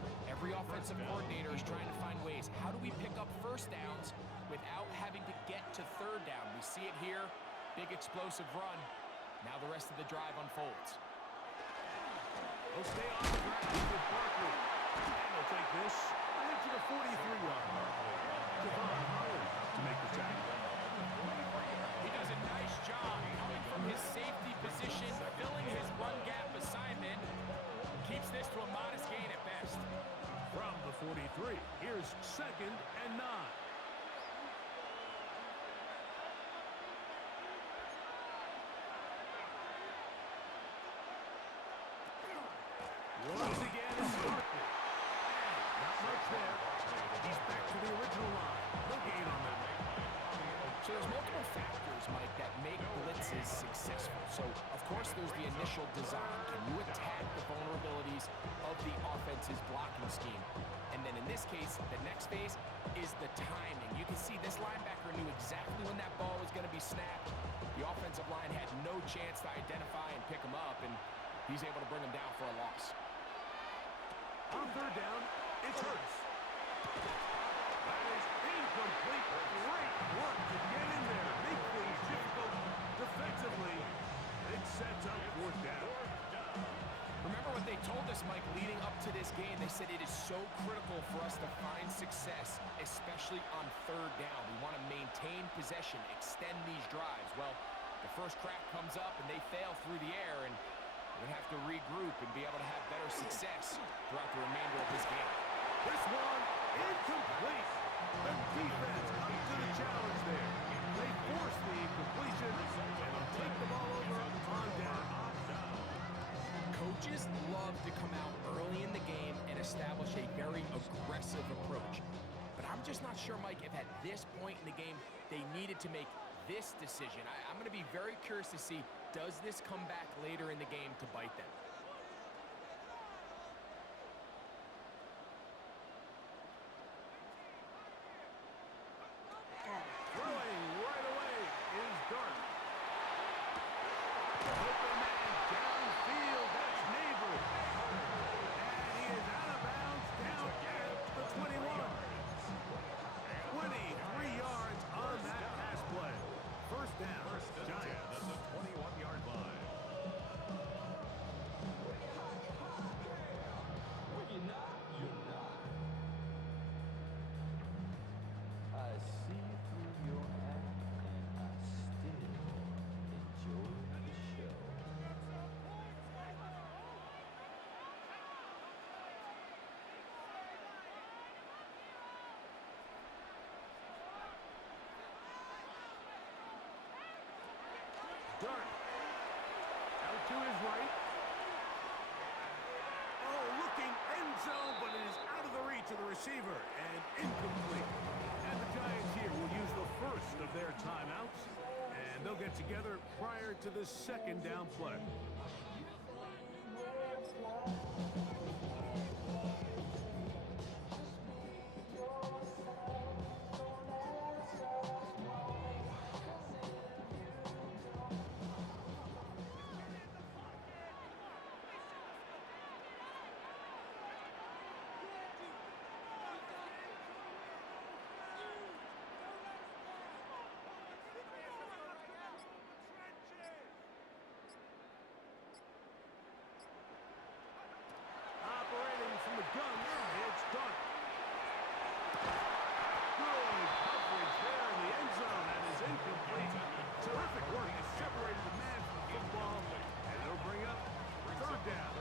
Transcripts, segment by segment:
this. Every offensive coordinator is trying to find ways. How do we pick up first downs without having to get to third down? We see it here. Big explosive run. Now the rest of the drive unfolds. They'll stay on the ground with Barkley. And they'll take this ahead to the 43-yard line. Javon Holland to make the tackle. He does a nice job coming from his safety position, filling his run gap assignment. Keeps this to a modest gain at best. From the 43, here's 2nd and 9. Once again, it's Barkley. And not much there. He's back to the original line. No gain on that. So there's multiple factors, Mike, that make blitzes successful. So, of course, there's the initial design. Can you attack the vulnerabilities of the offense's blocking scheme? And then in this case, the next phase is the timing. You can see this linebacker knew exactly when that ball was going to be snapped. The offensive line had no chance to identify and pick him up, and he's able to bring him down for a loss. On 3rd down, it's Hurts. That is incomplete. Great work to get in there. Make things difficult defensively. It sets up 4th down. Remember what they told us, Mike, leading up to this game. They said it is so critical for us to find success, especially on 3rd down. We want to maintain possession, extend these drives. Well, the first crack comes up and they fail through the air, and we have to regroup and be able to have better success throughout the remainder of this game. This one, incomplete. The defense up to the challenge there. They force the incompletion, and they'll take the ball over on down. Coaches love to come out early in the game and establish a very aggressive approach. But I'm just not sure, Mike, if at this point in the game they needed to make this decision. I'm going to be very curious to see, does this come back later in the game to bite them? Throwing right away is Dart. Open man downfield, that's Neighbor. And he is out of bounds down at the 21. 23 yards on that pass play. First down, Giants. At the 21-yard line. When you're not, you're not. I see through your act, and I still enjoy the show. Dart. Out to his right. Oh, looking end zone, but it is out of the reach of the receiver and incomplete. And the Giants here will use the first of their timeouts, and they'll get together prior to the 2nd down play. Operating from the gun, it's Dart. Good coverage there in the end zone. That is incomplete. Terrific work. He separated the man from the football, and it'll bring up 3rd down.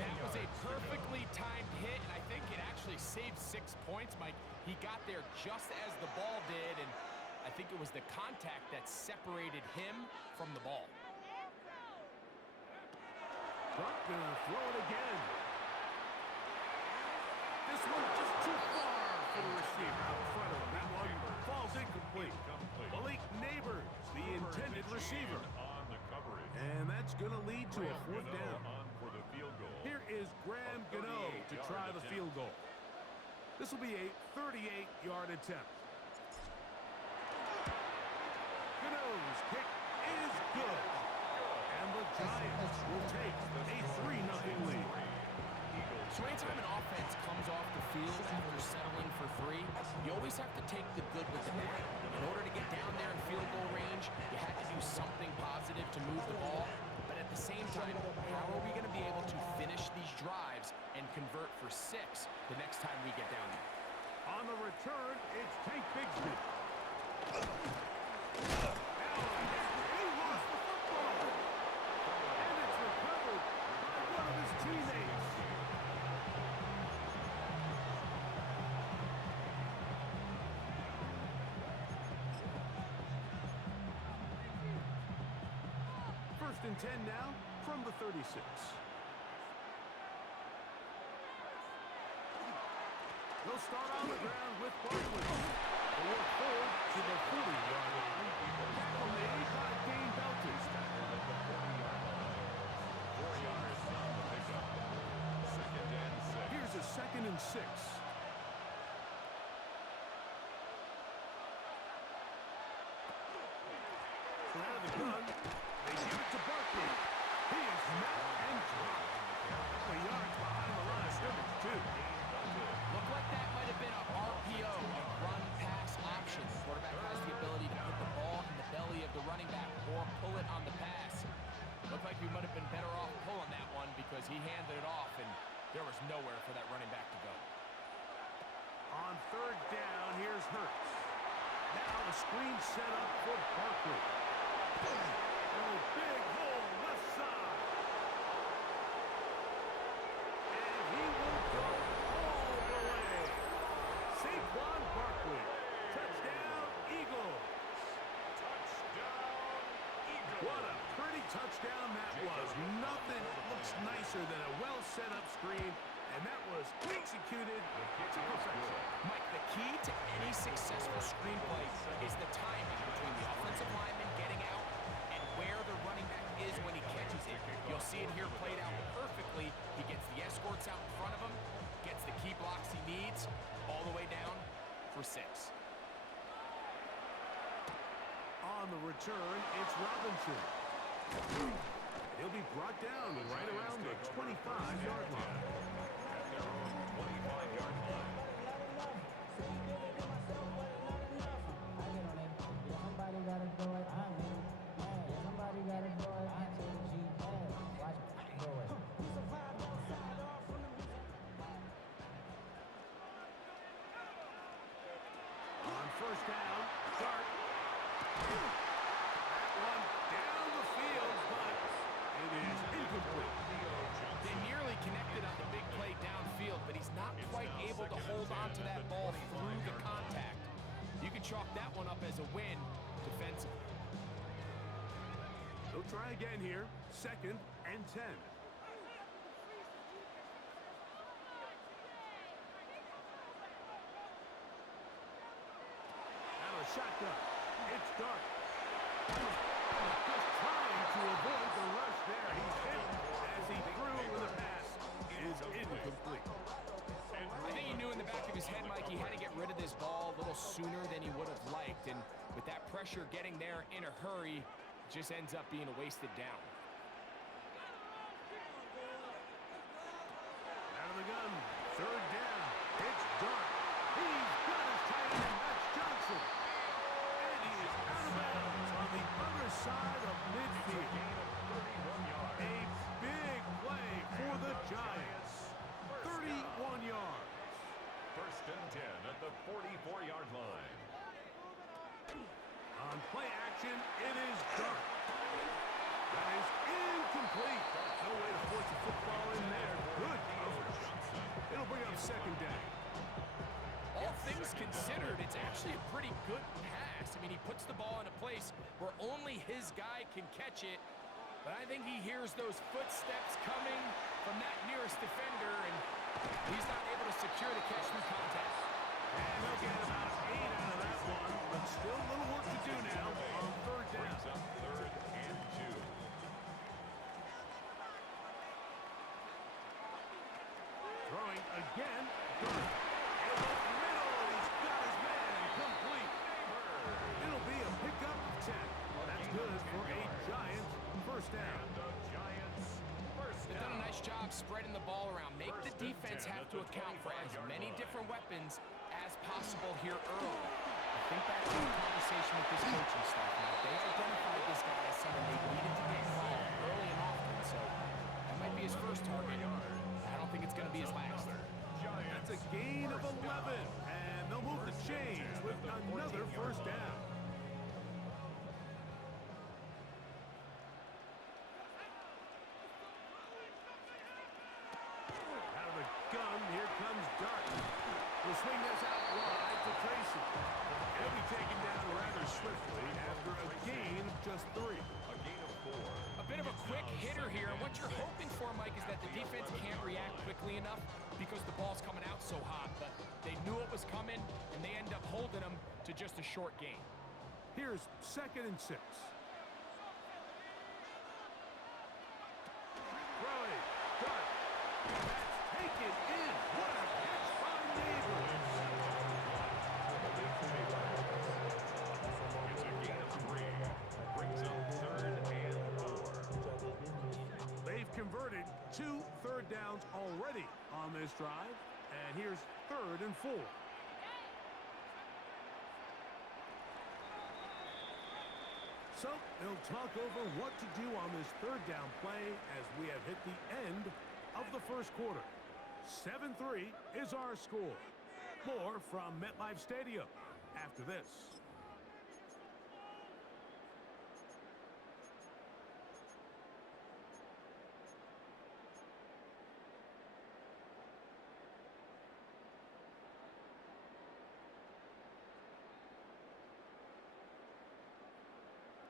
That was a perfectly timed hit, and I think it actually saved 6 points, Mike. He got there just as the ball did, and I think it was the contact that separated him from the ball. Dart gonna throw it again. This one just too far for the receiver out in front of him. That one falls incomplete. Malik Neighbors, the intended receiver. On the coverage. And that's gonna lead to a 4th down. On for the field goal. Here is Graham Gano to try the field goal. This will be a 38-yard attempt. Gano's kick is good. And the Giants will take a 3-0 lead. Eagles So anytime an offense comes off the field after settling for 3, you always have to take the good with the bad. In order to get down there in field goal range, you had to do something positive to move the ball. But at the same time, how are we going to be able to finish these drives and convert for 6 the next time we get down there? On the return, it's Tank Bigsby. He lost the football. And it's recovered by one of his teammates. First and 10 now from the 36. They'll start on the ground with Barkley. They work forward to the 40-yard line. Tackle made by Dane Belton. 4 yards on the pickup. Second and 6. Here's a 2nd and 6. So out of the gun, they give it to Barkley. He is met and dropped. A couple of yards behind the line of scrimmage, too. Looked like that might have been a RPO, a run-pass option. The quarterback has the ability to put the ball in the belly of the running back or pull it on the pass. Looked like we might have been better off pulling that one because he handed it off, and there was nowhere for that running back to go. On 3rd down, here's Hurts. Now a screen set up for Barkley. Oh, big hole left side. And he will go all the way. Saquon Barkley. Touchdown, Eagles. Touchdown, Eagles. What a pretty touchdown that was. Nothing looks nicer than a well-set-up screen, and that was executed to perfection. Mike, the key to any successful screenplay is the timing between the offensive lineman getting out and where the running back is when he catches it. You'll see it here played out perfectly. He gets the escorts out in front of him, gets the key blocks he needs, all the way down for 6. On the return, it's Robinson. He'll be brought down right around the 25-yard line. At their own 25-yard line. Somebody gotta do it. I'm in. Somebody gotta do it. I take G. Watch me do it. On 1st down, Dart. That one down the field, but it is incomplete. They nearly connected on the big play downfield, but he's not quite able to hold on to that ball through the contact. You can chalk that one up as a win defensively. They'll try again here. 2nd and 10. Out of shotgun. It's Dart. Just trying to avoid the rush there. He's hit as he threw with a pass. Is incomplete. I think he knew in the back of his head, Mike, he had to get rid of this ball a little sooner than he would have liked. And with that pressure getting there in a hurry, it just ends up being a wasted down. Out of the gun. 3rd down. It's Dart. He's got his tight end. That's Johnson. And he is out of bounds on the other side of midfield. A big play for the Giants. 31 yards. 1st and 10 at the 44-yard line. On play action, it is Dart. That is incomplete. No way to force the football in there. Good coverage. It'll bring up 2nd down. All things considered, it's actually a pretty good pass. I mean, he puts the ball in a place where only his guy can catch it. But I think he hears those footsteps coming from that nearest defender, and he's not able to secure the catch through contact. And he'll get about 8 out of that one, but still a little work to do now on 3rd down. Brings up 3rd and 2. Throwing again. Dart. In the middle, and he's got his man complete. It'll be a pickup of 10. That's good for a Giants 1st down. And the Giants first They've done a down. nice coach job spreading the ball around. Make the defense have to account for as many different weapons as possible here early. I think that's in conversation with this coaching staff. Now, they identified this guy as someone they needed to get involved early and often, so that might be his first target. I don't think it's going to be his last. That's a gain of 11, and they'll move the chains with another first down. Out of the gun, here comes Dart. Will swing this out wide to Tracy. He'll be taken down rather swiftly after a gain of just 3. A gain of 4. A bit of a quick hitter here. What you're hoping for, Mike, is that the defense can't react quickly enough because the ball's coming out so hot. But they knew it was coming, and they end up holding them to just a short gain. Here's 2nd and 6. Throwing. Dart. That's taken in. What a catch by Neighbors. It's a gain of 3. Brings up 3rd and 4. They've converted 2 third downs already on this drive. And here's 3rd and 4. So they'll talk over what to do on this 3rd down play as we have hit the end of the first quarter. 7-3 is our score. More from MetLife Stadium after this.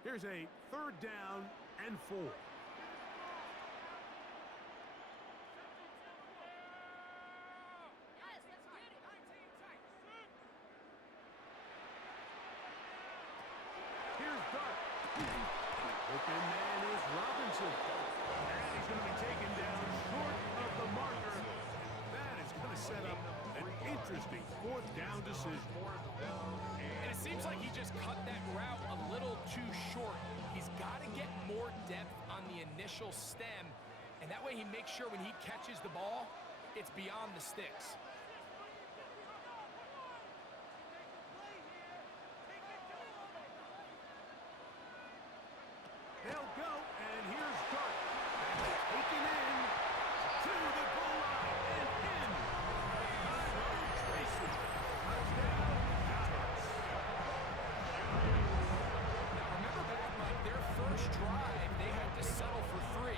Here's a 3rd down and 4. Here's Dart. Open man is Robinson. And he's going to be taken down short of the marker. That is going to set up an interesting 4th down decision. And it seems like he just cut that route a little too short. He's got to get more depth on the initial stem, and that way he makes sure when he catches the ball, it's beyond the sticks. They'll go, and here's Dart. That's taken in to the goal line and in. Tracy. Touchdown, Giants. Now remember back, Mike, their first drive, they had to settle for 3.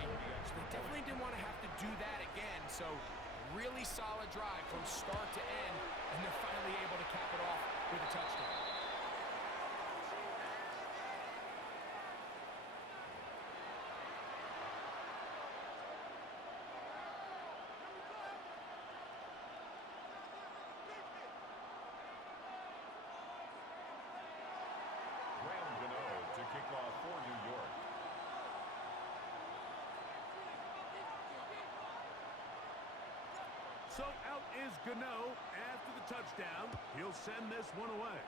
So they definitely didn't want to have to do that again. So really solid drive from start to end, and they're finally able to cap it off with a touchdown. To kick off for New York. So out is Gano after the touchdown. He'll send this one away.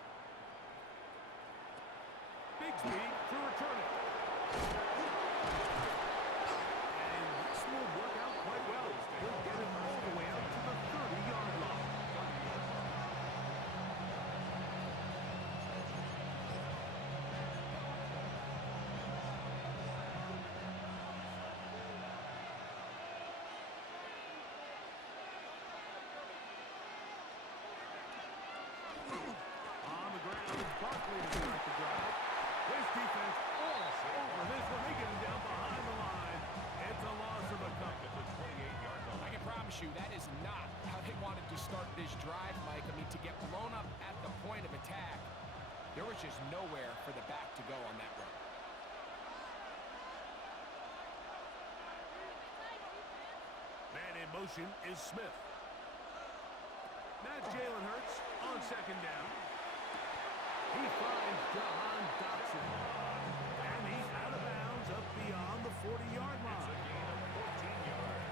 Bigsby to return it. And this will work out quite well. He'll get it all the way out to the 30-yard line. On the ground, Barkley to start the drive. This defense all over this one. They get him down behind the line. It's a loss of a couple. At the 28-yard line. I can promise you that is not how they wanted to start this drive, Mike. I mean, to get blown up at the point of attack, there was just nowhere for the back to go on that run. Man in motion is Smith. Now Jalen Hurts on 2nd down. He finds Jahan Dotson. And he's out of bounds up beyond the 40-yard line.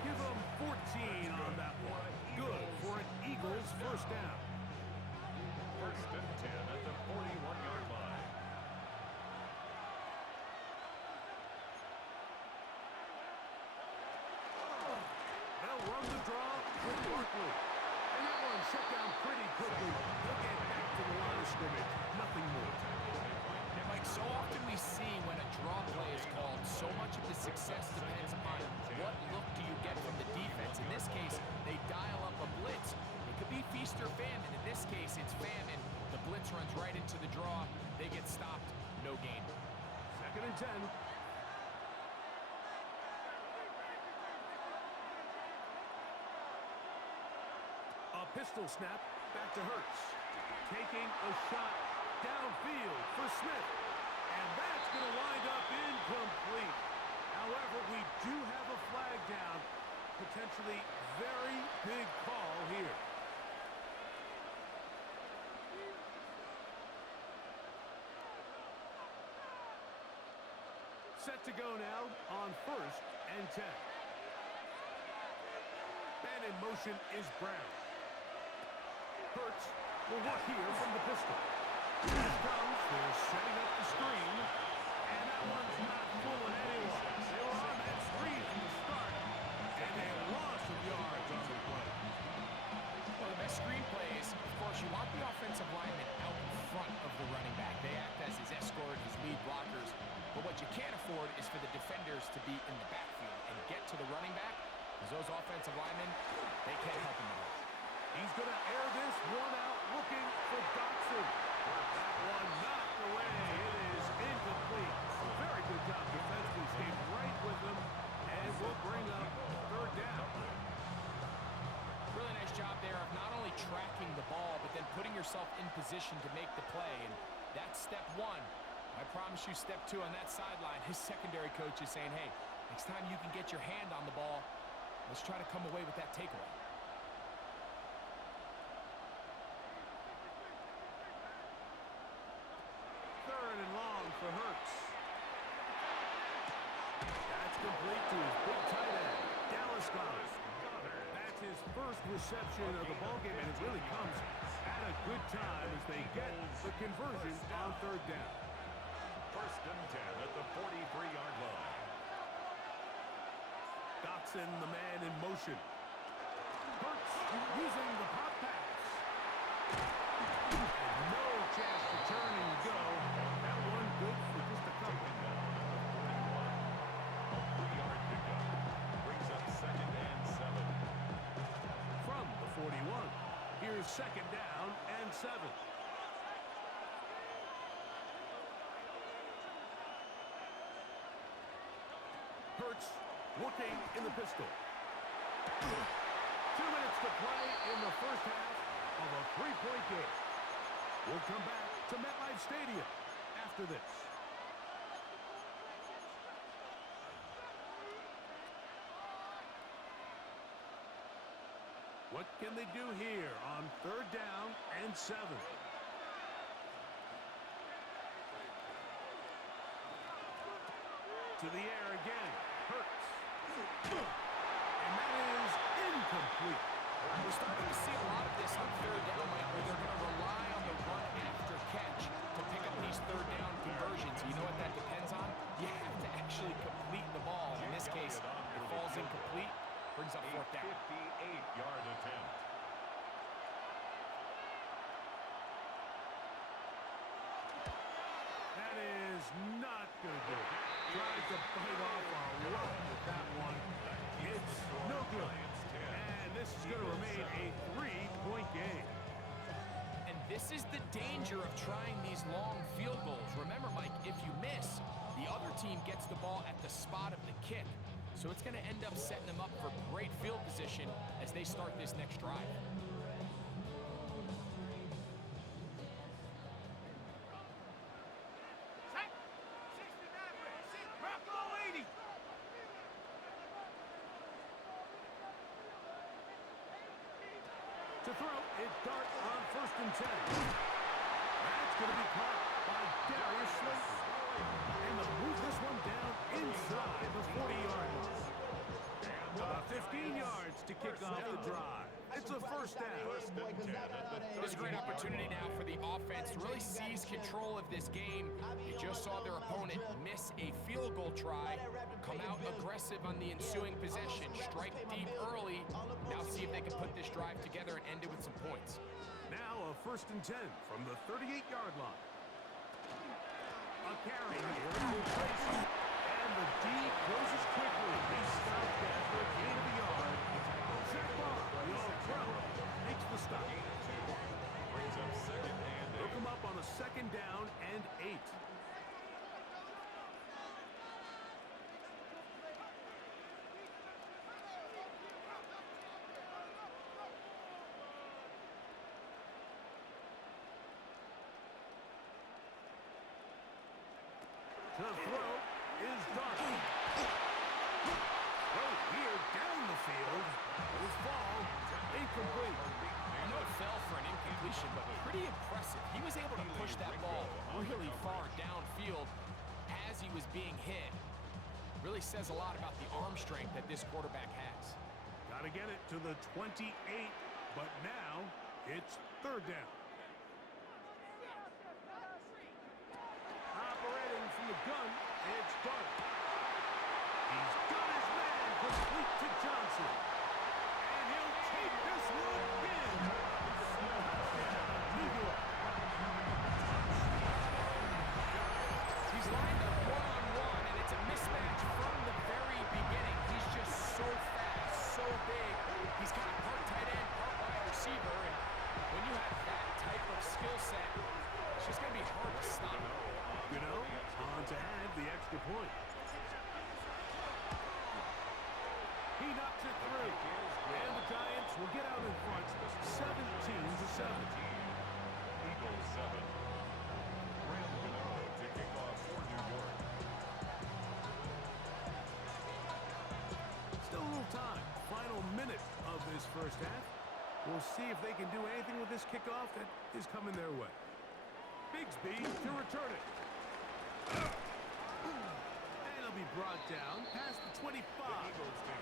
Give him 14 on that one. Good for an Eagles first down. 1st and 10 at the 41-yard line. success depends upon what look do you get from the defense. In this case, they dial up a blitz. It could be feast or famine. In this case, it's famine. The blitz runs right into the draw. They get stopped. No gain. 2nd and 10. A pistol snap back to Hurts. Taking a shot downfield for Smith. And that's going to wind up incomplete. However, we do have a flag down. Potentially very big call here. Set to go now on 1st and 10. And in motion is Brown. Hurts will work here from the pistol. Here comes. They're setting up the screen. And that one's not fooling anyone. They were on that screen from the start. And a loss of yards on the play. Well, the best screen plays, of course, you want the offensive lineman out in front of the running back. They act as his escort, his lead blockers. But what you can't afford is for the defenders to be in the backfield and get to the running back, because those offensive linemen, they can't help him at all. He's going to air this one out, looking for Dotson. That one knocked away. It is incomplete. Very good job defensively. Stayed right with them, and will bring up 3rd down. Really nice job there of not only tracking the ball, but then putting yourself in position to make the play. And that's step 1. I promise you step 2 on that sideline. His secondary coach is saying, hey, next time you can get your hand on the ball, let's try to come away with that takeaway. Third and long for Hurts. That's complete to his big tight end, Dallas Goedert. That's his first reception of the ballgame, and it really comes at a good time as they get the conversion on 3rd down. 1st and 10 at the 43-yard line. Dotson, the man in motion. Hurts using the pop pass. And no chance to turn and go. That one good for just a couple. A 3-yard pickup brings up 2nd and 7. From the 41. Here's 2nd down and 7. Hurts working in the pistol. 2 minutes to play in the first half of a 3-point game. We'll come back to MetLife Stadium after this. What can they do here on 3rd down and 7? To the air again. Hurts. And that is incomplete. We're starting to see a lot of this on 3rd down, Mike, where they're going to rely on the run after catch to pick up these 3rd down conversions. You know what that depends on? You have to actually complete the ball. In this case, it falls incomplete, brings up 4th down. 58-yard attempt. That is not going to do it. Tries to bite off a lot with that one. It's no good. And this is going to remain a 3-point game. And this is the danger of trying these long field goals. Remember, Mike, if you miss, the other team gets the ball at the spot of the kick. So it's going to end up setting them up for great field position as they start this next drive. To throw, it's Dart on 1st and 10. That's going to be caught by Darius Slayton. And they'll move this one down inside the 40-yard line. About 15 yards to kick off the drive. It's a 1st down. There's a great opportunity now for the offense to really seize control of this game. They just saw their opponent miss a field goal try, come out aggressive on the ensuing possession, strike deep early. Now see if they can put this drive together and end it with some points. Now a 1st and 10 from the 38-yard line. A carry here will place, and And the D closes quickly. They stopped after a gain of a yard. Zach Barr, the All-Pro, makes the stop. Brings up second and They'll come up on a second down and 8. The throw is done. Throw here down the field. His ball incomplete. I know it fell for an incompletion, but pretty impressive. He was able to push that ball really far downfield as he was being hit. Really says a lot about the arm strength that this quarterback has. Got to get it to the 28, but now it's third down. Operating from the gun, it's done. He's got his man complete to Johnson. And he'll take this one in. Touchdown, New York. He's lined up one-on-one, and it's a mismatch from the very beginning. He's just so fast, so big. He's kind of part tight end, part wide receiver, and when you have that type of skill set, it's just going to be hard to stop. You know, on to add the extra point. He knocks it through. And the Giants will get out in front 17-7. Eagles 7. Graham Gano to kick off for New York. Still a little time. Final minute of this first half. We'll see if they can do anything with this kickoff that is coming their way. Bigsby to return it. And it'll be brought down past the 25.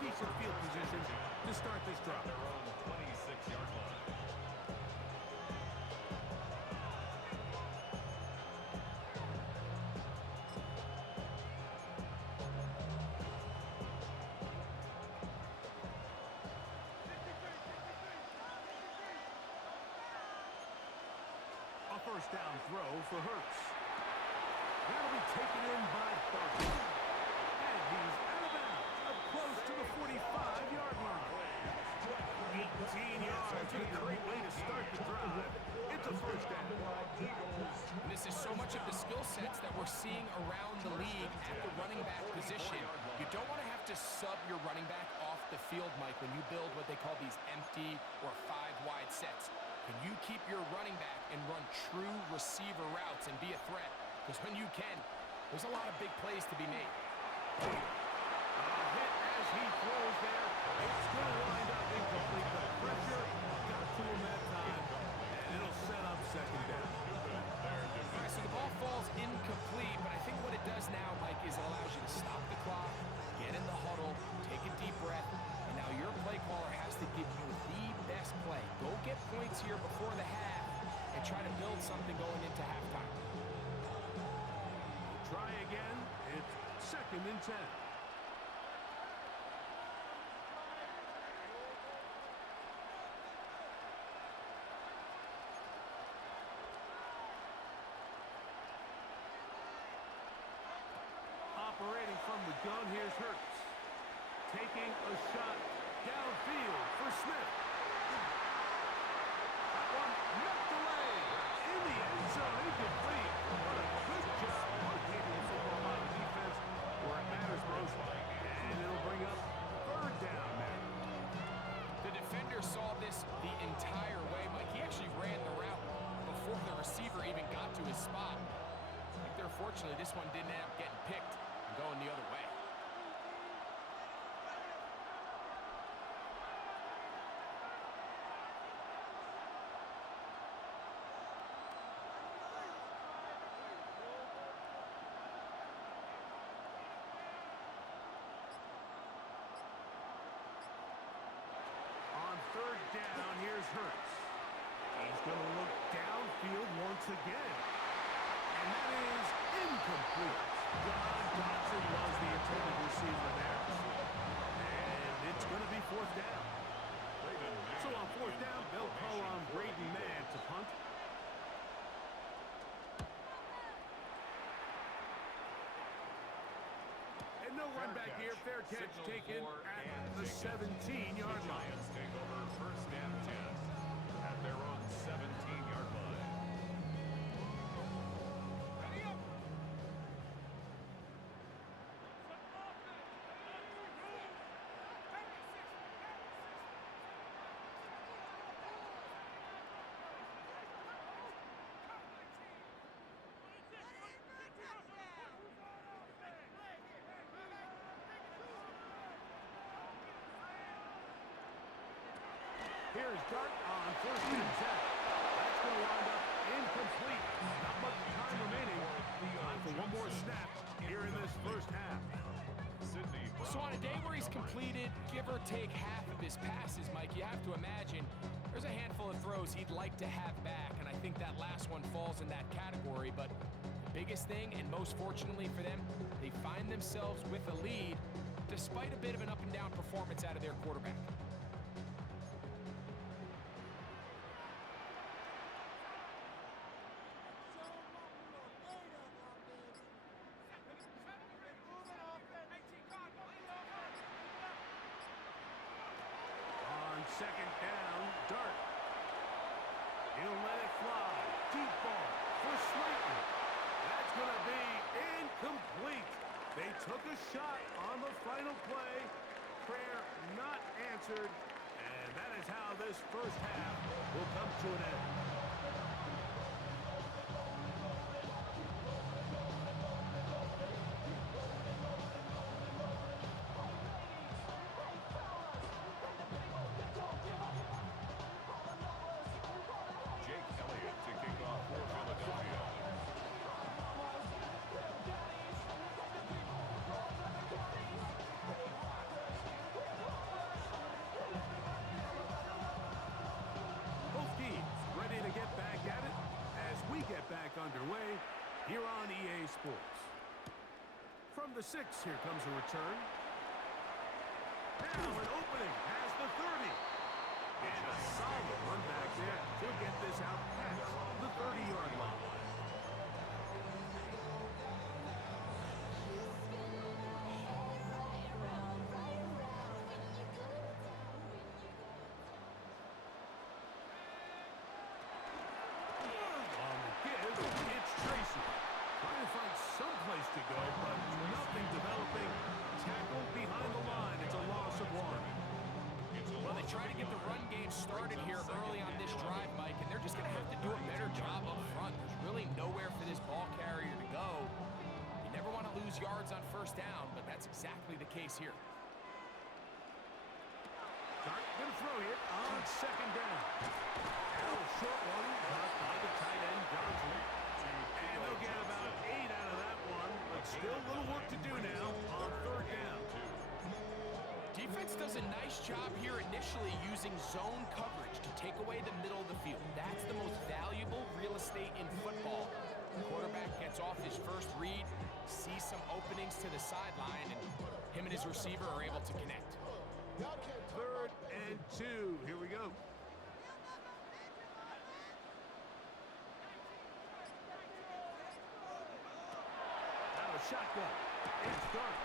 Decent field position to start this drive. Their own 26-yard line. A first down throw for Hurts. That'll be taken in by Barkley. And he's out of bounds, up close to the 45-yard line. 18 yards, a great way to start the drive. It's a first down. And this is so much of the skill sets that we're seeing around the league at the running back position. You don't want to have to sub your running back off the field, Mike, when you build what they call these empty or 5-wide sets. Can you keep your running back and run true receiver routes and be a threat? Because when you can, there's a lot of big plays to be made. A hit as he throws there. It's going to wind up incomplete. The pressure got to him that time, and it'll set up second down. All right, so the ball falls incomplete, but I think what it does now, Mike, is it allows you to stop the clock, get in the huddle, take a deep breath, and now your play caller has to give you the best play. Go get points here before the half and try to build something going into halftime. Try again. It's second and 10. Operating from the gun, here's Hurts. Taking a shot downfield for Smith. That one knocked away. In the end zone, incomplete. What a good job locating the football on defense where it matters most. And it'll bring up third down now. The defender saw this the entire way, Mike. He actually ran the route before the receiver even got to his spot. I think they're fortunately this one didn't end up getting picked and going the other way. On third down, here's Hurts. He's going to look downfield once again. And that is incomplete. John Dodson was the intended receiver there. And it's going to be fourth down. So on fourth down, they'll call on Braden Mann to punt. No run back here. Fair catch taken at the 17-yard line. Giants take over first and 10 at their own 17-yard line. Here's Dart on first and 10. That's going to wind up incomplete. Not much time remaining. Time for one more snap here in this first half. So on a day where he's completed, give or take half of his passes, Mike, you have to imagine there's a handful of throws he'd like to have back, and I think that last one falls in that category. But the biggest thing, and most fortunately for them, they find themselves with a lead despite a bit of an up-and-down performance out of their quarterback. Second down, Dart. He'll let it fly. Deep ball for Slayton. That's going to be incomplete. They took a shot on the final play. Prayer not answered. And that is how this first half will come to an end. Underway here on EA Sports. From the 6, here comes a return. Now an opening past the 30. And a solid run back there to get this out past the 30-yard line. To go, but nothing developing. Tackle behind the line. It's a loss of 1. Well, they try to get the run game started here early on this drive, Mike, and they're just going to have to do a better job up front. There's really nowhere for this ball carrier to go. You never want to lose yards on first down, but that's exactly the case here. Dart going to throw here on second down. A short one caught by the tight end, Johnson. And they'll get about 8 out of that one, but still a little work to do now on third down. Defense does a nice job here initially using zone coverage to take away the middle of the field. That's the most valuable real estate in football. The quarterback gets off his first read, sees some openings to the sideline, and him and his receiver are able to connect. Third and 2. Here we go. Shotgun. It's Dart.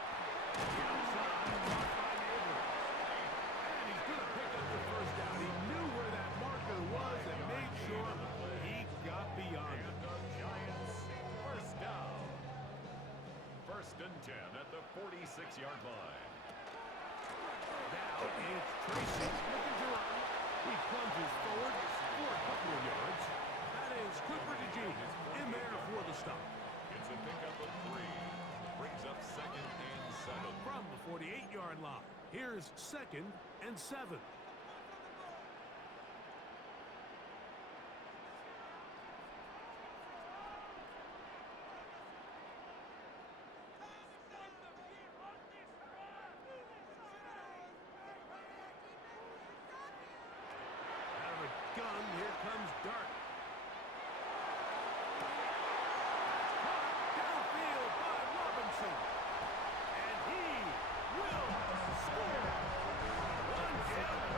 The outside, blocked by Neighbors. And he's going to pick up the first down. He knew where that marker was and made sure he got beyond it. The Giants first down. First and 10 at the 46-yard line. Now it's Tracy looking to run. He plunges forward for a couple of yards. That is Cooper DeJean in there for the stop. It's a pickup of 3. Brings up second and 7. From the 48-yard line, here's second and 7. Out of a gun, here comes Dart. And he will score. 1 down.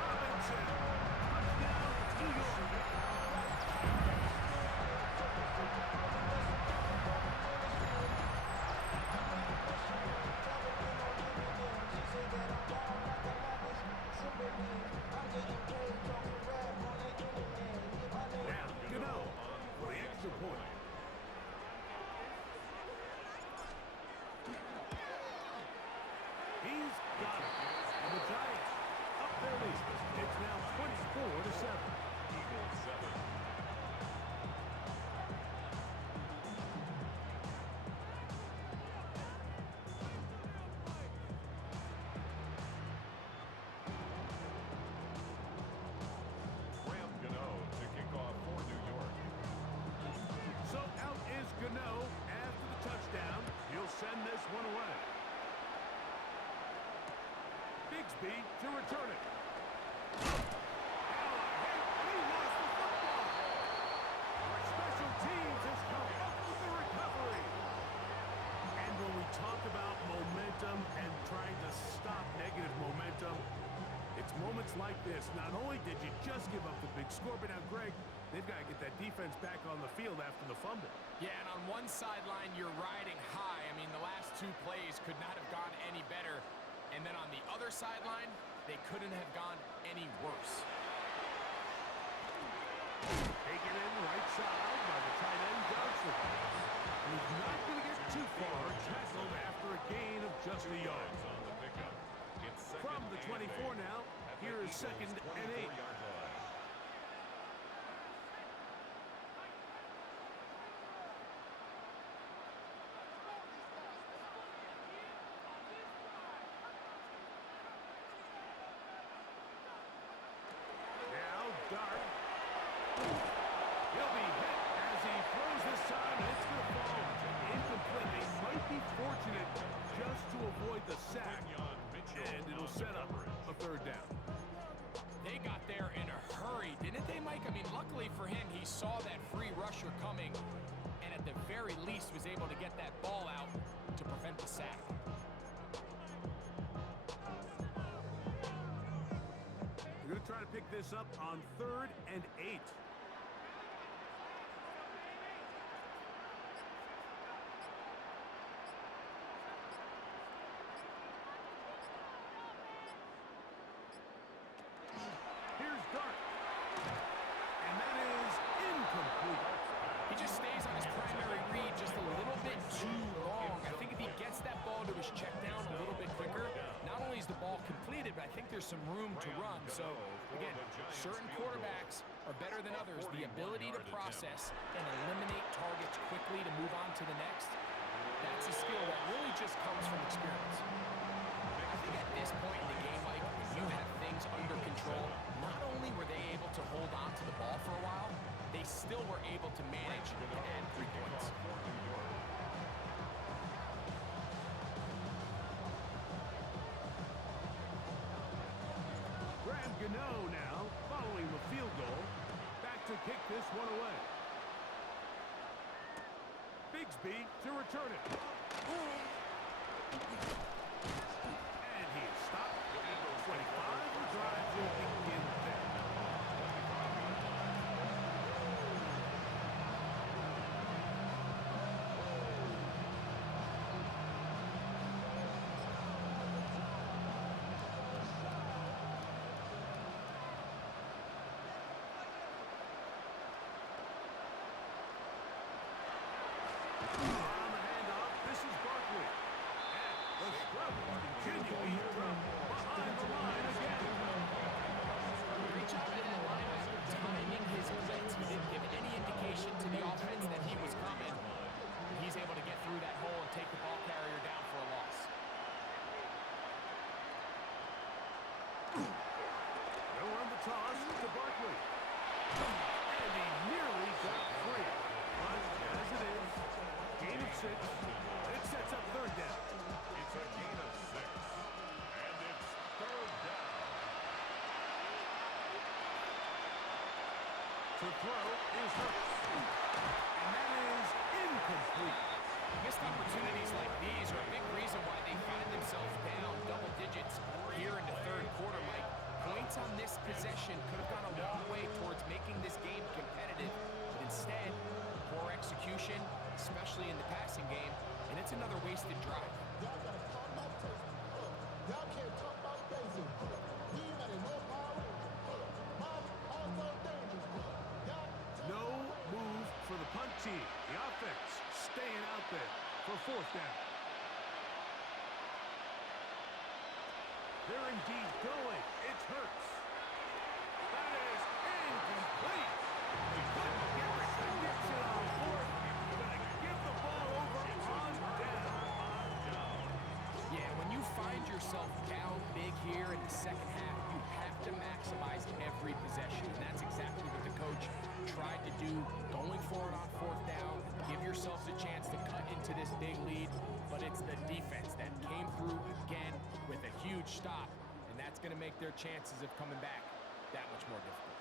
to return it. And he lost the football. Special teams has come up with the recovery. And when we talk about momentum and trying to stop negative momentum, it's moments like this. Not only did you just give up the big score, but now, Greg, they've got to get that defense back on the field after the fumble. Yeah, and on one sideline, you're riding high. I mean, the last two plays could not have gone any better. And then on the other sideline, they couldn't have gone any worse. Taken in right side by the tight end, Johnson. He's not going to get too far. Tackled after a gain of just a yard. On the pickup. It's second From the 24 now, here is second and 8. Now, Dart. He'll be hit as he throws this time, and it's going to fall incomplete. They might be fortunate just to avoid the sack, and it'll set up a third down. They got there in a hurry, didn't they, Mike? I mean, luckily for him, he saw that free rusher coming, and at the very least was able to get that ball out to prevent the sack. We're going to try to pick this up on 3rd and 8. Here's Dart. And that is incomplete. He just stays on his primary read just a little bit too long. I think if he gets that ball to his check down a little bit quicker, not only is the ball completed, but I think there's some room to run. So, again, certain quarterbacks are better than others. The ability to process and eliminate targets quickly to move on to the next, that's a skill that really just comes from experience. I think at this point in the game, Mike, when you have things under control, not only were they able to hold on to the ball for a while, they still were able to manage and add 3 points. Graham Gano now, following the field goal, back to kick this one away. Bigsby to return it. And he is stopped at the 25. The drive will begin there. On the handoff, this is Barkley. And the struggle continues from behind the line again. Great job by that linebacker timing his blitz. He didn't give any indication to the offense that he was coming. He's able to get through that hole and take the ball carrier down for a loss. They'll run the toss to Barkley. And he nearly got free. But as it is, gain of 6. It sets up third down. It's a gain of 6. And it's third down. To throw is Hurts. And that is incomplete. Missed opportunities like these are a big reason why they find themselves down double digits here in the third quarter, Mike. Points on this possession could have gone a long way towards making this game competitive, but instead, poor execution, especially in the passing game, and it's another wasted drive. Y'all gotta talk about Texas. Y'all can't talk about basic. We ain't no power. Mom, also dangerous. No move for the punt team. The offense staying out there for fourth down. They're indeed going. It hurts. That is incomplete. They couldn't get the connection on fourth. Gonna give the ball over on down. Yeah, when you find yourself down big here in the second half, you have to maximize every possession, and that's exactly what the coach tried to do, going for it on fourth down. Give yourselves a chance to cut into this big lead, but it's the defense that came through again with a huge stop, and that's that's going to make their chances of coming back that much more difficult.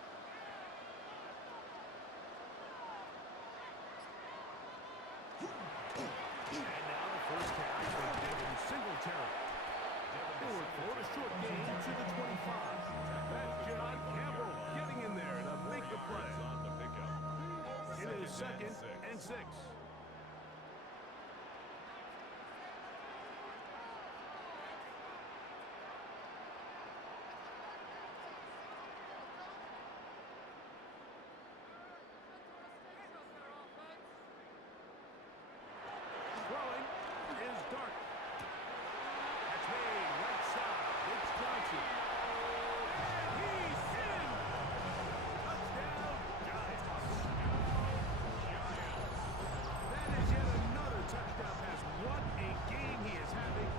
And now the first carry for Devin Singletary. Forward for a short gain to the 25. That's John Campbell getting in there to make the play. On the pickup. It is second and 6. Throwing is Dart. That's made right side. It's Johnson. And he's in. Touchdown, Giants. That is yet another touchdown pass. What a game he is having,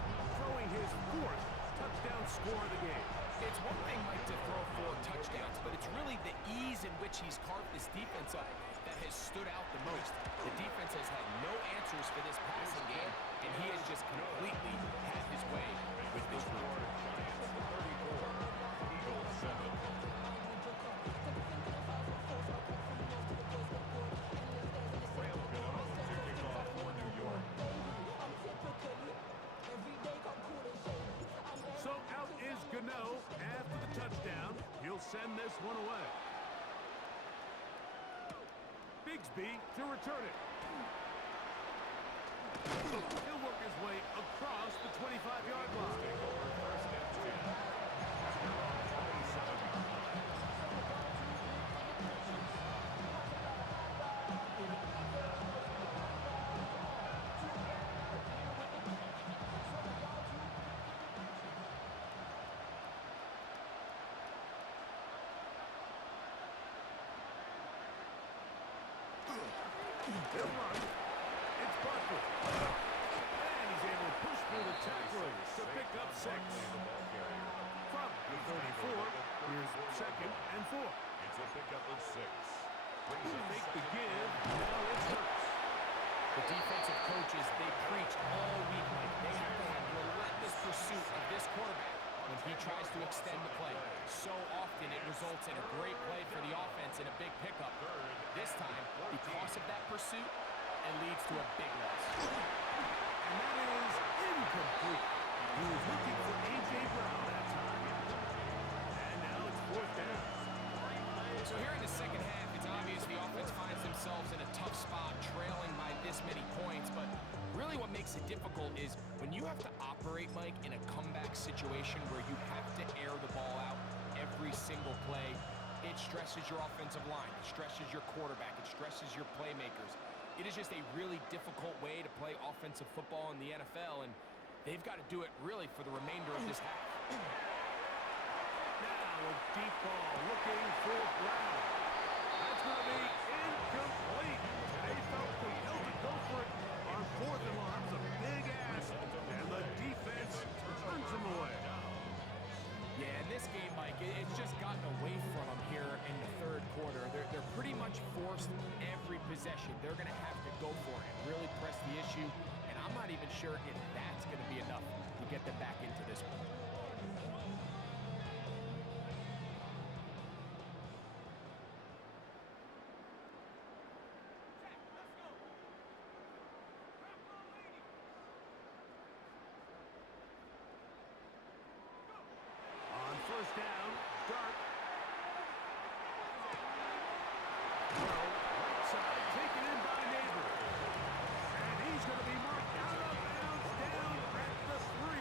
throwing his 4th touchdown score of the game. It's one thing, Mike, to throw 4 touchdowns, but it's really the ease in which he's carved this defense up that has stood out the most. The defense has had no answers for this passing game, and he has just completely had his way with this reward. Giants 34, Eagles 7. Rams Gano to kick off for New York. So out is Gano after the touchdown. He'll send this one away. Bigsby to return it. He'll work his way across the 25-yard line. First and 10. After on 27-yard line. He'll run. It's Barkley. And he's able to push through the tacklers to pick up 6. From the 34, here's second and 4. It's a pickup of 6. Brings To up make the second. give, now it's Hurts. The defensive coaches, they preach all week, Mike. They have to have relentless pursuit of this quarterback when he tries to extend the play. So often it results in a great play for the offense and a big pickup. This time, because of that pursuit, it leads to a big loss. And that is incomplete. He was looking for A.J. Brown that time. And now it's 4th down. So here in the second half, it's obvious the offense finds themselves in a tough spot, trailing by this many points. But really what makes it difficult is when you have to operate, Mike, in a comeback situation where you have to air the ball out every single play, it stresses your offensive line, it stresses your quarterback, it stresses your playmakers. It is just a really difficult way to play offensive football in the NFL, and they've got to do it really for the remainder of this half. Now a deep ball looking for Brown. That's going to be incomplete. They felt compelled to go for it on 4th and long. That's a big ask. And the defense turns him away. Yeah, in this game, Mike, it's just gotten away from them here in the 3rd quarter. They're pretty much forced every possession. They're going to have to go for it and really press the issue. And I'm not even sure if that's going to be enough to get them back into this one. On 1st down, Dart. Throw, right side, taken in by Neighbor. And he's going to be marked out of bounds down at the 3.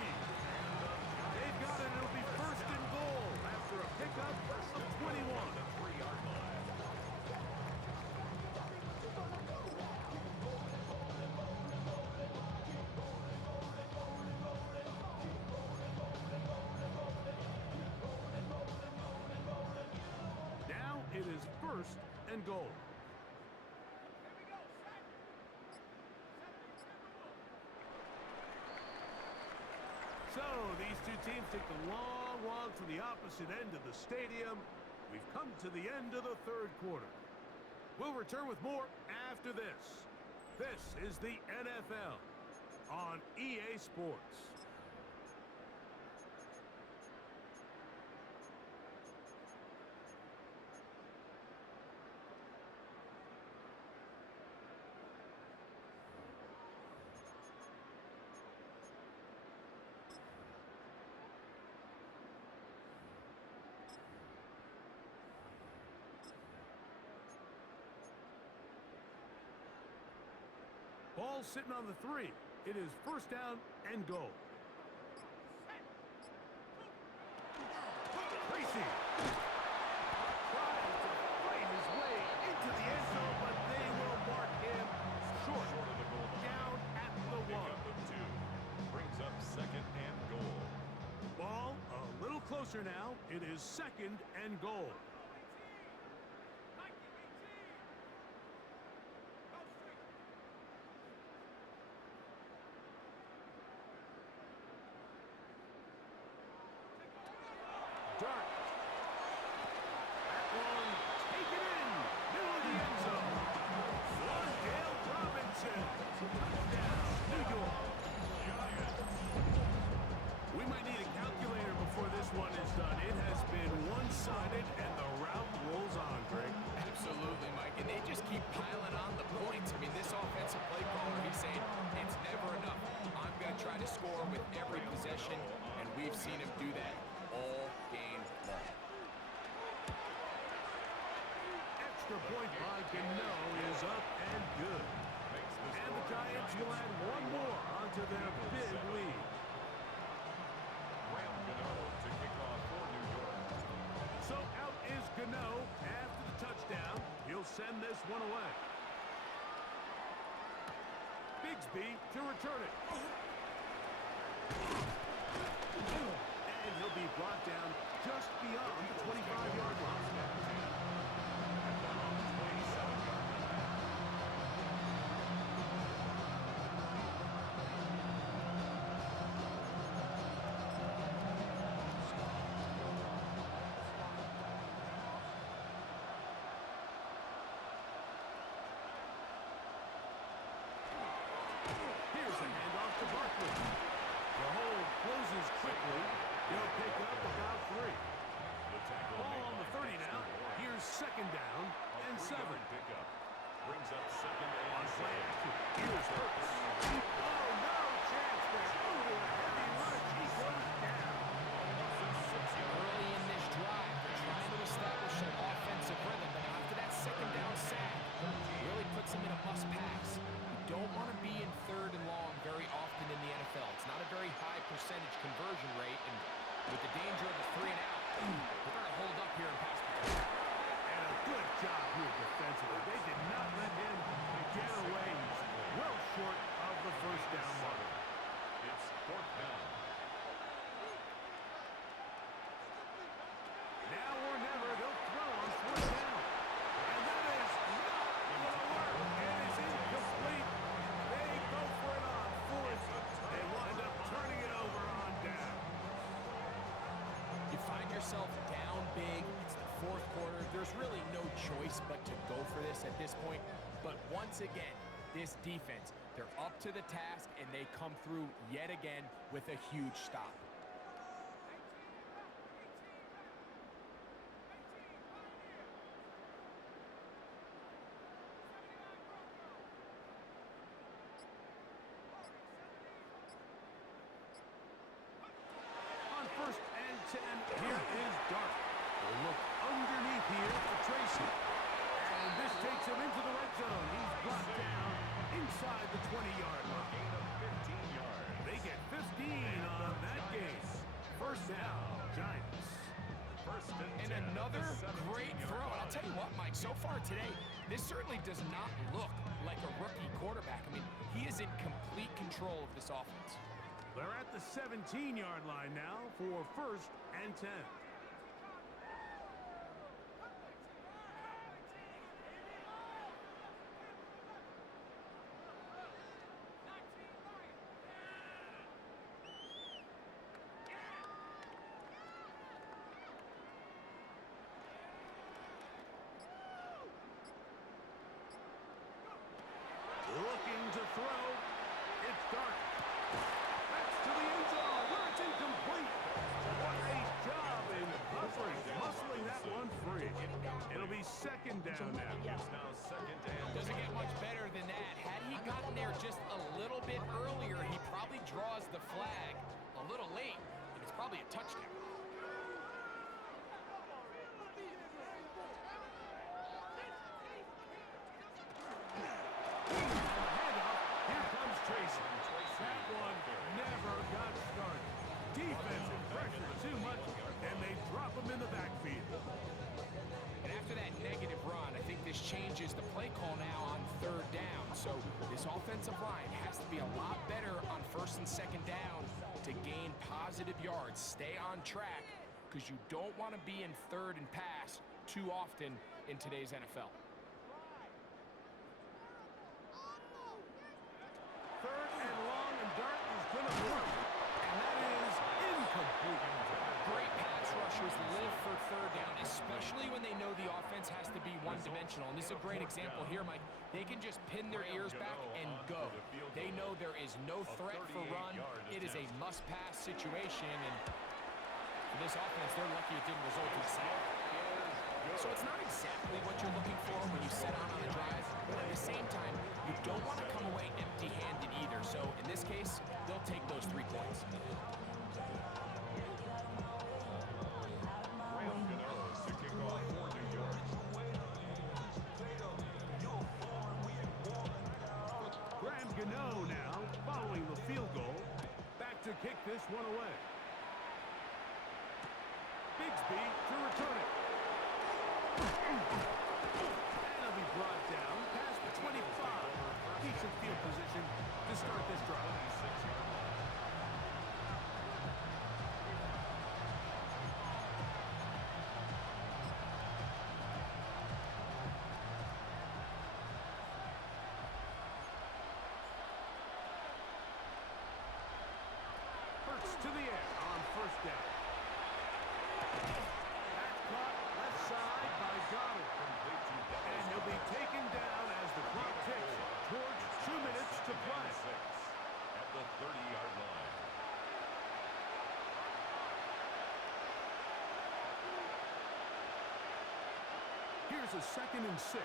They've got it. It'll be 1st and goal after a pickup of 21. 3-yard line. Now it is 1st and goal. So these two teams take the long walk to the opposite end of the stadium. We've come to the end of the 3rd quarter. We'll return with more after this. This is the NFL on EA Sports. Ball sitting on the 3. It is first down and goal. Tracy. Trying to fight his way into the end zone, but they will mark him short. Short of the goal line. Down at the 1. Pickup of 2. Brings up second and goal. Ball a little closer now. It is second and goal. Dart. That one taken in. Middle of the end zone. Wandale Robinson. Touchdown, New York. We might need a calculator before this one is done. It has been one-sided, and the route rolls on, Greg. Absolutely, Mike. And they just keep piling on the points. I mean, this offensive play caller, he's saying it's never enough. I'm going to try to score with every possession, and we've seen him do that all game long. Extra point by Gano is up and good. And the Giants will add one more onto their big lead. Graham Gano to kick off for New York. So out is Gano after the touchdown. He'll send this one away. Bigsby to return it. And he'll be brought down just beyond the 25-yard line. Here's a handoff to Barkley. The hole closes quickly. He'll pick up about 3. Ball on the 30 now. Here's second down and 7. Pickup. Brings up second On and play 7. action. Here's Hurts. Oh, no chance there. Ooh, a heavy rush. He goes down. Early in this drive, they're trying to establish an offensive rhythm, but after that second down sack, really puts them in a must-pass. You don't want to be in third and long very often in the NFL. It's not a very high percentage conversion rate, and with the danger of the 3 and out, they're going to hold up here in pass protection. And a good job here defensively. They did not let him get away. He's well short of the first down mark. It's fourth down. Now or never, they'll throw on fourth down. And that is not going to work. It is incomplete. They go for it on fourth. They wind up turning it over on down. You find yourself down big. It's the fourth quarter. There's really no choice but to go for this at this point. But once again, this defense, they're up to the task, and they come through yet again with a huge stop. On first and 10, here is Dart. We'll look underneath here for Tracy. And this takes him into the red zone. He's brought down inside the 20-yard line. Gain of 15 yards. They get 15 on that game. First down, Giants. First and 10 And at another the 17-yard great throw. And I'll line. tell you what, Mike, so far today, this certainly does not look like a rookie quarterback. I mean, he is in complete control of this offense. They're at the 17-yard line now for first and 10. Looking to throw. It's Dart. That's to the end zone where it's incomplete. What a job in covering, muscling that one free. It'll be second down now. It's now second and Doesn't get much better than that. Had he gotten there just a little bit earlier, he probably draws the flag a little late, and it's probably a touchdown. Handoff. Here changes the play call now on third down. So this offensive line has to be a lot better on first and second down to gain positive yards. Stay on track because you don't want to be in third and pass too often in today's NFL. Third and long, and Dart is going to work. And that is incomplete. Great pass rushers live for third down, especially when they know the offense has to be one-dimensional. And this is a great example here, Mike. They can just pin their ears back and go. They know there is no threat for run. It is a must-pass situation, and for this offense, they're lucky it didn't result in a sack. So it's not exactly what you're looking for when you set out on a drive, but at the same time, you don't want to come away empty-handed either. So in this case, they'll take those 3 points. Now, following the field goal, back to kick this one away. Bigsby to return it. And he'll be brought down past the 25. Decent field position to start this drive. To the air on first down. That's caught left side by Goddard. And he'll be taken down as the clock ticks towards 2 minutes to play. At the 30-yard line. Here's a 2nd and 6.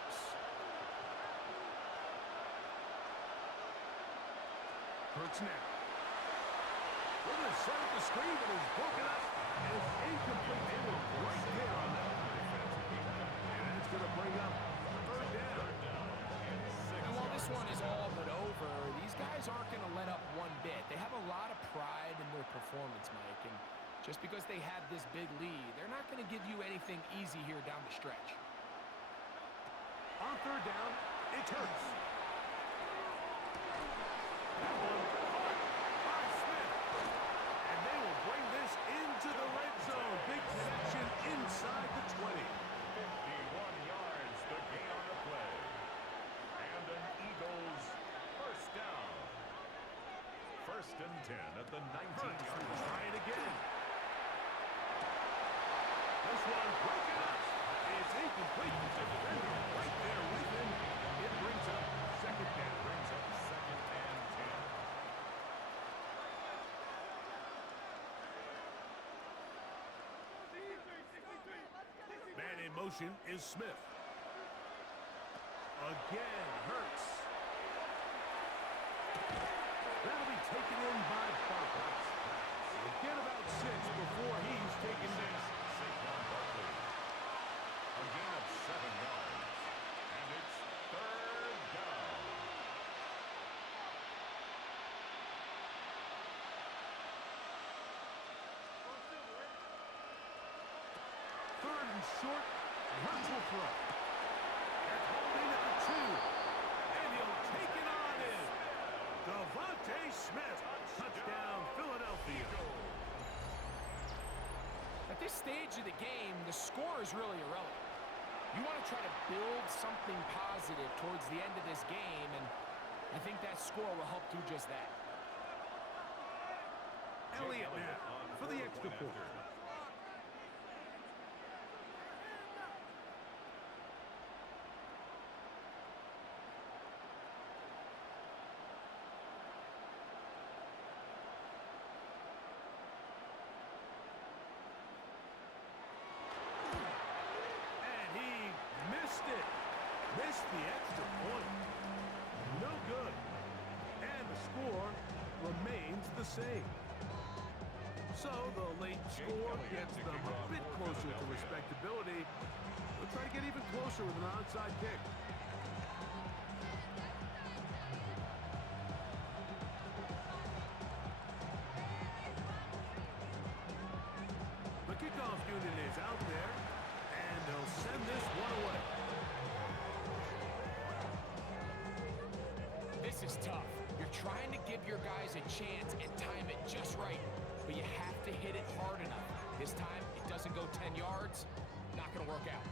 Hurts now. We're going to set up the screen, but it's broken up, and it's incomplete. They were right there on that defense. And that's going to bring up third down. And while this one is all but over, these guys aren't going to let up one bit. They have a lot of pride in their performance, Mike, and just because they have this big lead, they're not going to give you anything easy here down the stretch. On third down, it hurts. That one caught by Smith. And they will bring this into the red zone. Big connection inside the 20. 51 yards, the gain on the play. And an Eagles first down. 1st and 10 at the 19-yard line. Try it again. This one broken up. It's incomplete. The defender right there with him. It brings up second down. Brings up 2nd and 10. Man in motion is Smith. Again, Hurts. That'll be taken in by Barkley. We'll get about 6 before he's taken down. Saquon Barkley. A gain of 7 yards. And it's third down. Third and short. Hurts will throw. That's holding at the 2. And he'll take it on in. Devontae Smith. Touchdown, Philadelphia. At this stage of the game, the score is really irrelevant. You want to try to build something positive towards the end of this game, and I think that score will help do just that. Elliott now for the extra point. Missed the extra point. No good. And the score remains the same. So the late score gets them a bit closer to respectability. They'll try to get even closer with an onside kick. The kickoff unit is out there, and they'll send this one away. is tough. You're trying to give your guys a chance and time it just right, but you have to hit it hard enough. This time, it doesn't go 10 yards. Not going to work out.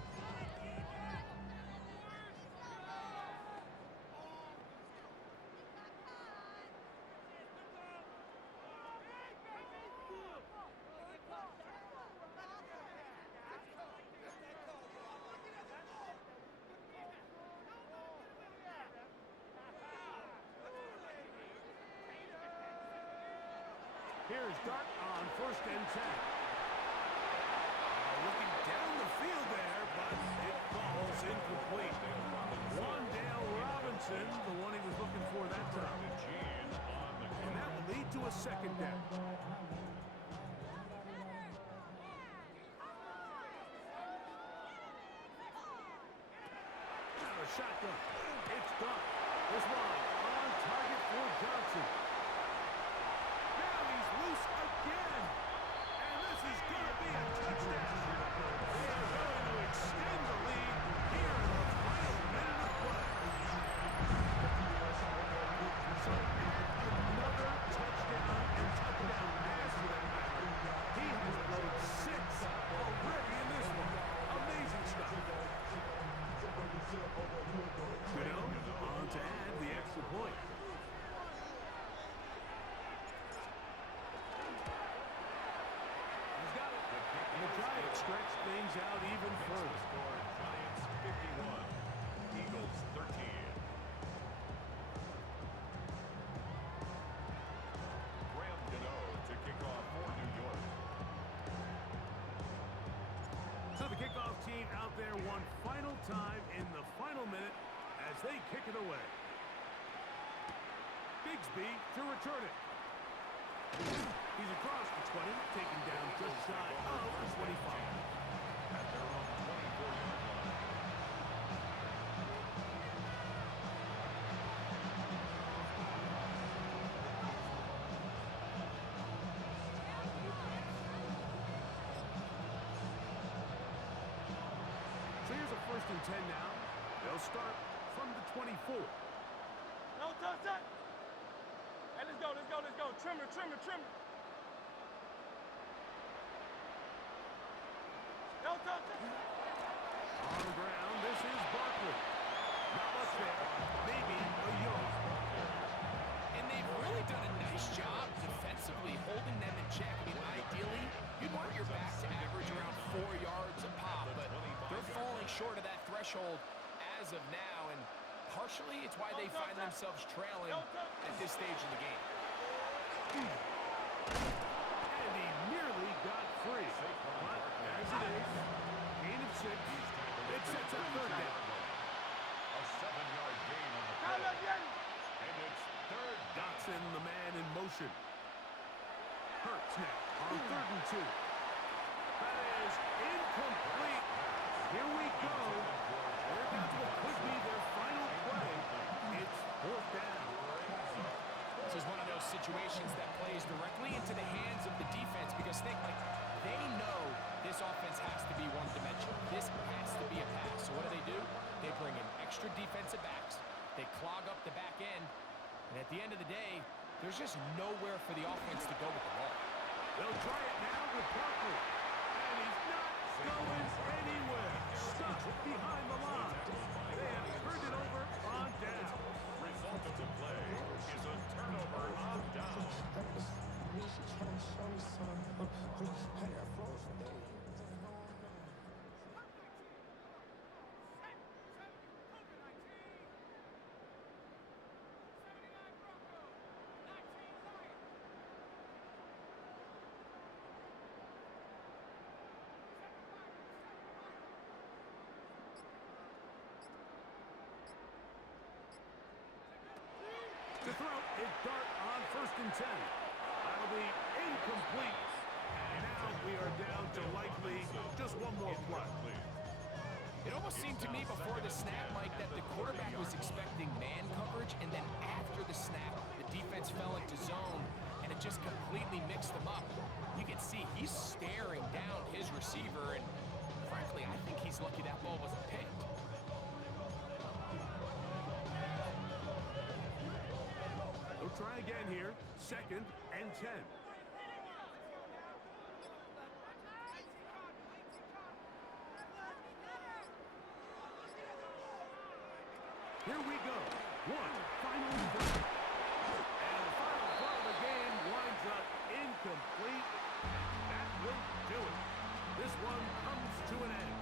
Here's Dart on 1st and 10. Looking down the field there, but it falls incomplete. Wandale Robinson, the one he was looking for that time. And that will lead to a 2nd down. Now a shotgun. It's Dart. This one on target for Johnson. Now he's loose again. And this is going to be a touchdown. They are going to extend the lead here in the final minute of play. So another touchdown and touchdown pass for that matter. He has loaded 6 already in this one. Amazing stuff. Goodell on to add the extra point. He's got it. And the Giants stretch things out even further. Score Giants 51, Eagles 13. Graham Gano to kick off for New York. So the kickoff team out there one final time in the final minute as they kick it away. Bigsby to return it. He's across the 20, taken down just shy of the 25. At their own 24-yard line. So here's a 1st and 10 now. They'll start from the 24. No touch that. Hey, let's go, let's go, let's go. Trimmer, trimmer, trimmer. No touch that. On the ground, this is Barkley. Not much there. Maybe a yard. And they've really done a nice job defensively holding them in check. I mean, ideally, you'd want your back to average around 4 yards a pop, but they're falling short of that threshold as of now, and partially it's why they find themselves trailing at this stage of the game. And he nearly got free. But as it is, gain of 6. It sets up 3rd down. A 7-yard gain on the play. And it's 3rd down. Dotson, the man in motion. Hurts now on 3rd and 2. That is incomplete. Here we go. They're about to what could be their final play. It's 4th down. This is one of those situations that plays directly into the hands of the defense because they know this offense has to be one-dimensional. This has to be a pass. So what do? They bring in extra defensive backs. They clog up the back end. And at the end of the day, there's just nowhere for the offense to go with the ball. They'll try it now with Barkley. And he's not going anywhere. Stuck behind the line. They have turned it over on down. Result of the play is a turnover on down. To throw is Dart on 1st and 10. That'll be incomplete. And now we are down to likely just one more play. It almost seemed to me before the snap, Mike, that the quarterback was expecting man coverage, and then after the snap, the defense fell into zone, and it just completely mixed them up. You can see he's staring down his receiver, and frankly, I think he's lucky that ball wasn't picked. try again here. 2nd and 10. Here we go. One final throw. And the final throw of the game winds up incomplete. That will do it. This one comes to an end.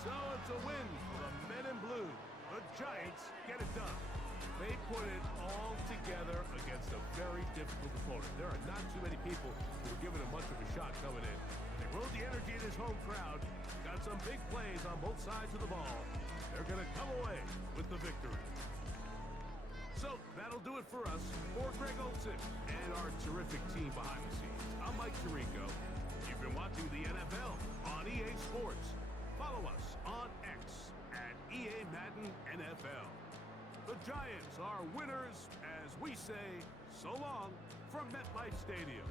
So it's a win for the men in blue. The Giants get it done. They put it all together against a very difficult opponent. There are not too many people who are giving him much of a shot coming in. They rode the energy in his home crowd, got some big plays on both sides of the ball. They're going to come away with the victory. So that'll do it for us. For Greg Olson and our terrific team behind the scenes, I'm Mike Tirico. You've been watching the NFL on EA Sports. Follow us on X at EA Madden NFL. The Giants are winners as we say so long from MetLife Stadium.